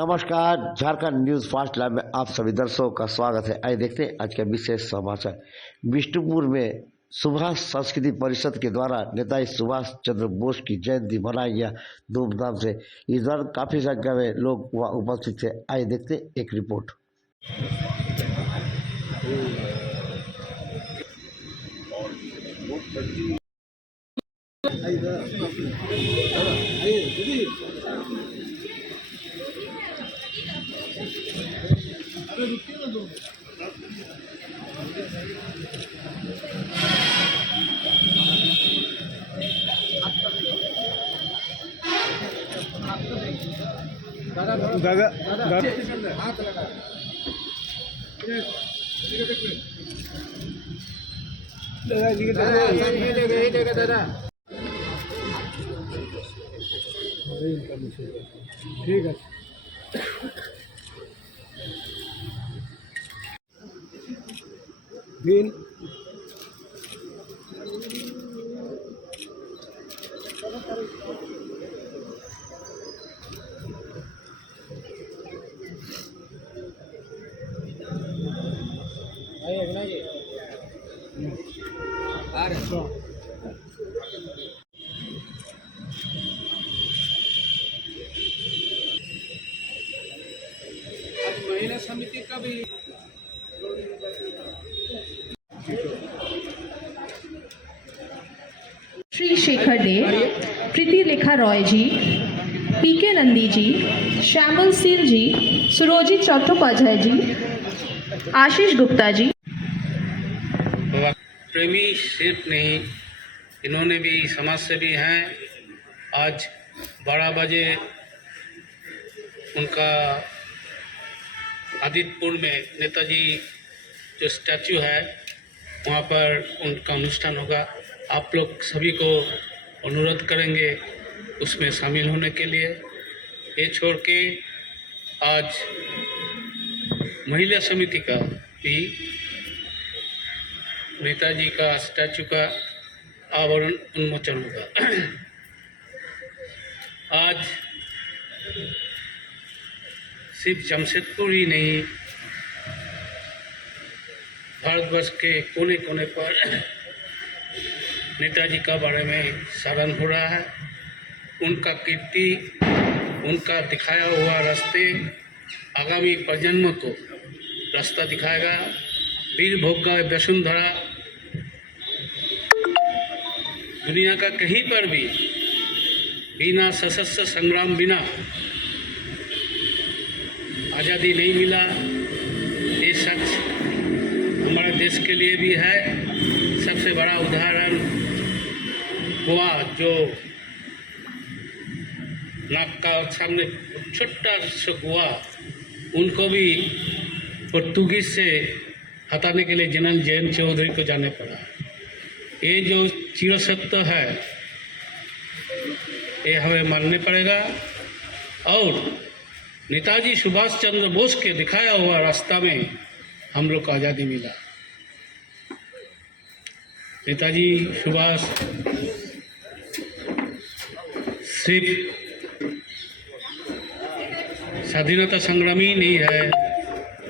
नमस्कार, Jharkhand news fast live में आप सभी दर्शकों का स्वागत है। आइए देखते हैं आज का विशेष समाचार। विष्णुपुर में सुभाष संस्कृति परिषद के द्वारा नेताजी सुभाष चंद्र बोस की जयंती मनाया गया धूमधाम से। इस दौरान काफी संख्या में लोग वहां उपस्थित थे। आइए देखते हैं एक रिपोर्ट। ठीक है। दिन महिला समिति का भी श्री शेखर देव, प्रीति लेखा रॉय जी, पीके नंदी जी, श्यामल सिंह जी, सुरोजित चट्टोपाध्याय जी, आशीष गुप्ता जी। प्रेमी सिर्फ नहीं, इन्होंने भी समाज सेवी हैं। आज 12 बजे उनका आदित्यपुर में नेताजी जो स्टैचू है वहाँ पर उनका अनुष्ठान होगा। आप लोग सभी को अनुरोध करेंगे उसमें शामिल होने के लिए। ये छोड़ के आज महिला समिति का भी नेताजी का स्टैचू का आवरण उन्मोचन होगा। आज सिर्फ जमशेदपुर ही नहीं, भारतवर्ष के कोने कोने पर नेताजी का बारे में स्मरण हो रहा है। उनका कीर्ति, उनका दिखाया हुआ रास्ते आगामी प्रजन्म को रास्ता दिखाएगा। वीर भोगा वसुंधरा दुनिया का कहीं पर भी बिना सशस्त्र संग्राम बिना आज़ादी नहीं मिला। ये सच हमारे देश के लिए भी है। सबसे बड़ा उदाहरण हुआ जो नाक का सामने छोटा सा गुआ, उनको भी पुर्तगाली से हटाने के लिए जनरल जैन चौधरी को जाने पड़ा। ये जो चिरसत्य है ये हमें मानने पड़ेगा। और नेताजी सुभाष चंद्र बोस के दिखाया हुआ रास्ता में हम लोग को आज़ादी मिला। नेताजी सुभाष सिर्फ स्वाधीनता संग्रामी नहीं है,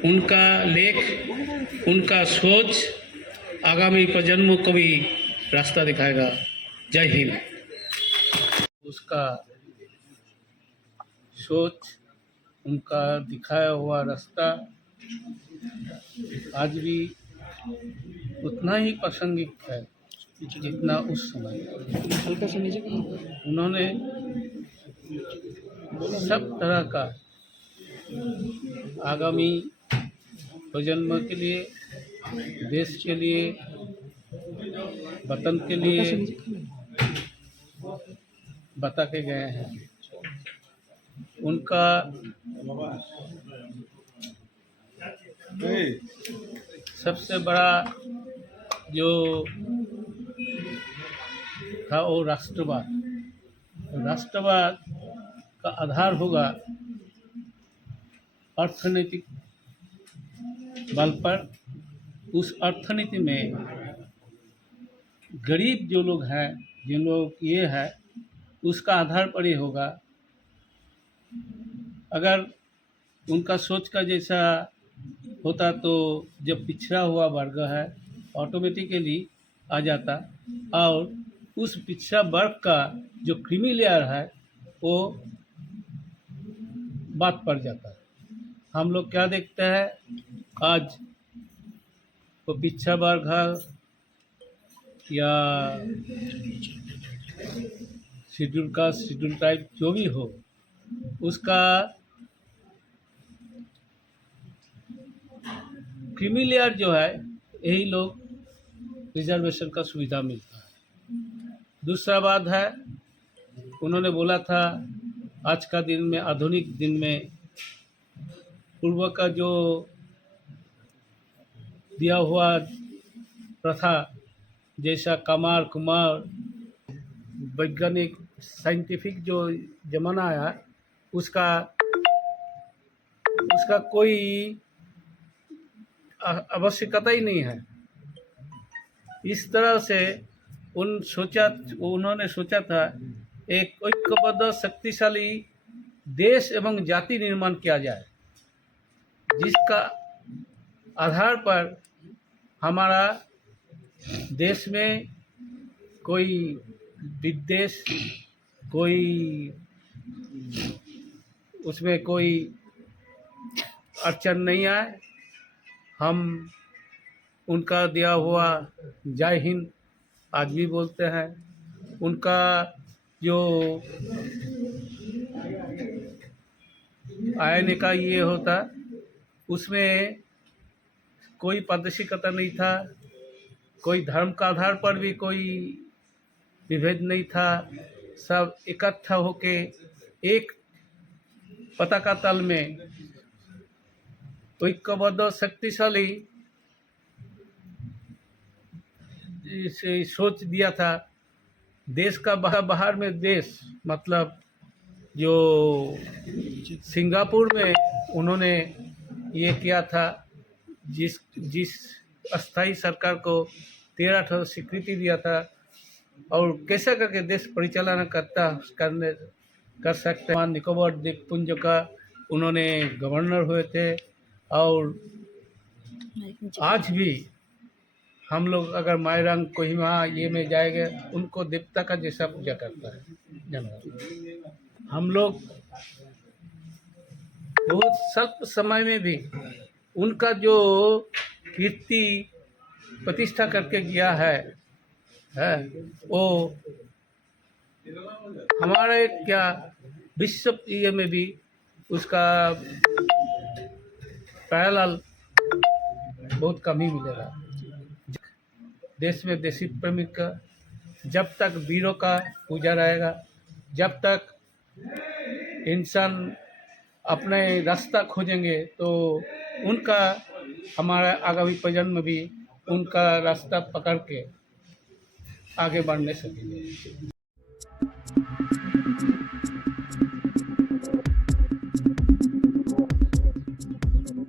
उनका लेख, उनका सोच आगामी प्रजन्मों को भी रास्ता दिखाएगा। जय हिंद। उसका सोच, उनका दिखाया हुआ रास्ता आज भी उतना ही प्रासंगिक है जितना उस समय। उन्होंने सब तरह का आगामी प्रजन्म के लिए, देश के लिए, वतन के लिए बता के गए हैं। उनका सबसे बड़ा जो था वो राष्ट्रवाद। राष्ट्रवाद का आधार होगा अर्थनीतिक बल पर। उस अर्थनीति में गरीब जो लोग हैं, जिन लोग ये है, उसका आधार पर ही होगा। अगर उनका सोच का जैसा होता तो जब पिछड़ा हुआ वर्ग है ऑटोमेटिकली आ जाता, और उस पिछड़ा वर्ग का जो क्रीमी लेयर है वो बात पड़ जाता है। हम लोग क्या देखते हैं, आज वो पिछड़ा वर्ग है या शेड्यूल कास्ट शेड्यूल टाइप जो भी हो, उसका क्रीमी लेयर जो है यही लोग रिजर्वेशन का सुविधा मिलता है। दूसरा बात है, उन्होंने बोला था आज का दिन में, आधुनिक दिन में पूर्व का जो दिया हुआ प्रथा जैसा कमार कुमार वैज्ञानिक साइंटिफिक जो जमाना आया उसका कोई आवश्यकता ही नहीं है। इस तरह से उन्होंने सोचा था एक ऐक्यबद्ध शक्तिशाली देश एवं जाति निर्माण किया जाए, जिसका आधार पर हमारा देश में कोई विद्वेष, कोई उसमें कोई अड़चन नहीं आए। हम उनका दिया हुआ जय हिंद आज भी बोलते हैं। उनका जो आने का ये होता उसमें कोई प्रादेशिकता नहीं था, कोई धर्म का आधार पर भी कोई विभेद नहीं था। सब इकट्ठा होके एक पताका तल में ऐक्यबद्ध शक्तिशाली से सोच दिया था। देश का बाहर में देश, मतलब जो सिंगापुर में उन्होंने ये किया था, जिस अस्थाई सरकार को 13 ठो स्वीकृति दिया था, और कैसे करके देश परिचालन कर सकते हैं। निकोबार द्वीपपुंज का उन्होंने गवर्नर हुए थे, और आज भी हम लोग अगर मायरंग कोहिमा ये में जाएंगे, उनको देवता का जैसा पूजा करता है धन्यवाद। हम लोग बहुत स्वल्प समय में भी उनका जो कीर्ति प्रतिष्ठा करके गया है वो हमारे क्या विश्व ये में भी उसका पैरेलल बहुत कम ही मिलेगा। देश में देशी प्रेमी का जब तक वीरों का पूजा रहेगा, जब तक इंसान अपने रास्ता खोजेंगे तो उनका हमारा आगामी प्रजन्म में भी उनका रास्ता पकड़ के आगे बढ़ने सकेंगे।